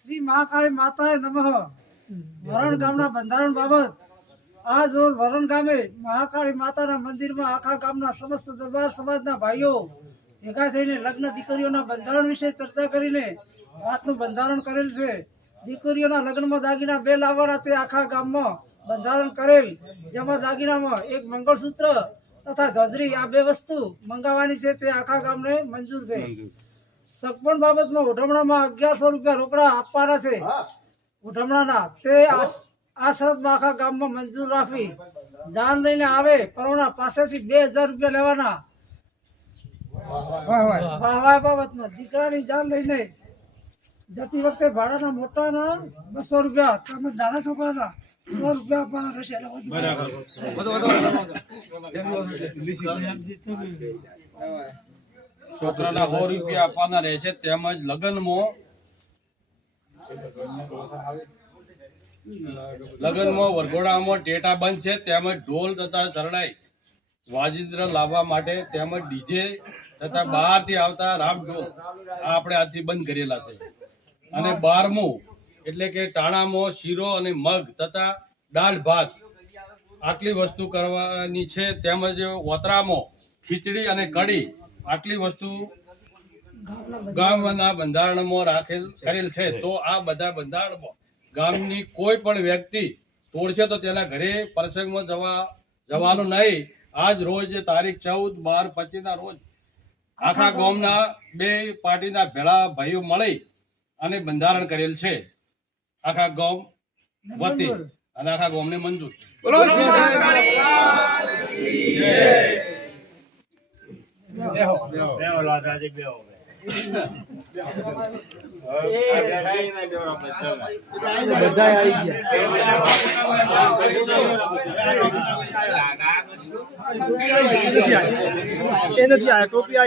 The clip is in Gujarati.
શ્રી મહાકાળી માતાએ નમઃ. વરણ ગામના બંધારણ બાબત આજ રોજ વરણ ગામે મહાકાળી માતાના મંદિરમાં આખા ગામના સમસ્ત દરબાર સમાજના ભાઈઓ ભેગા થઈને લગ્ન દીકરીઓના બંધારણ વિશે ચર્ચા કરીને વાતનું બંધારણ કરેલ છે. દીકરીઓના લગ્નમાં દાગીના 2 લાવવાના તે આખા ગામમાં બંધારણ કરેલ, જેમાં દાગીનામાં એક મંગળસૂત્ર તથા જજરી આ 2 વસ્તુ મંગાવવાની છે તે આખા ગામને મંજૂર છે. સગપણ બાબતમાં ઉઠમણામાં 1100 રૂપિયા રોકડા આપવાના છે. ઉઠમણાના તે આ શરતમાં આખા ગામમાં મંજૂર રાખવી. જાન લઈને આવે પરોણા પાસેથી 2000 રૂપિયા લેવાના. વાહવાય બાબતમાં દીકરાની જાન લઈને જતી વખતે ભાડાના મોટાના 200 રૂપિયા, તમે નાના છોકરાના 100 રૂપિયા આપવાના રહેશે. છોકરાના 100 રૂપિયા આપવાના રહેશે. તેમજ લગ્નમાં વરઘોડામાં ટેટા બંધ છે, તેમજ ઢોલ તથા શરણાઈ વાજિંત્ર લાવવા માટે તેમજ ડીજે તથા બહારથી આવતા રામઢોલ આ આપણે આજથી બંધ કરેલા છે. અને 12મું એટલે કે ટાણામાં શીરો અને મગ તથા દાળ ભાત આટલી વસ્તુ કરવાની છે. તેમજ ઓતરામાં ખીચડી અને કઢી આટલી વસ્તુ ગામના બંધારણમાં કરેલ છે. તો આ બધા બંધારણમાં ગામની કોઈ પણ વ્યક્તિ તોડશે તો તેના ઘરે પ્રસંગમાં જવાનું નહીં. આજ રોજ તારીખ 14/12/25 રોજ આખા ગામના 2 પાર્ટીના ભેળા ભાઈઓ મળી અને બંધારણ કરેલ છે. આખા ગામ વતી અને આખા ગામને મંજૂર. ટોપી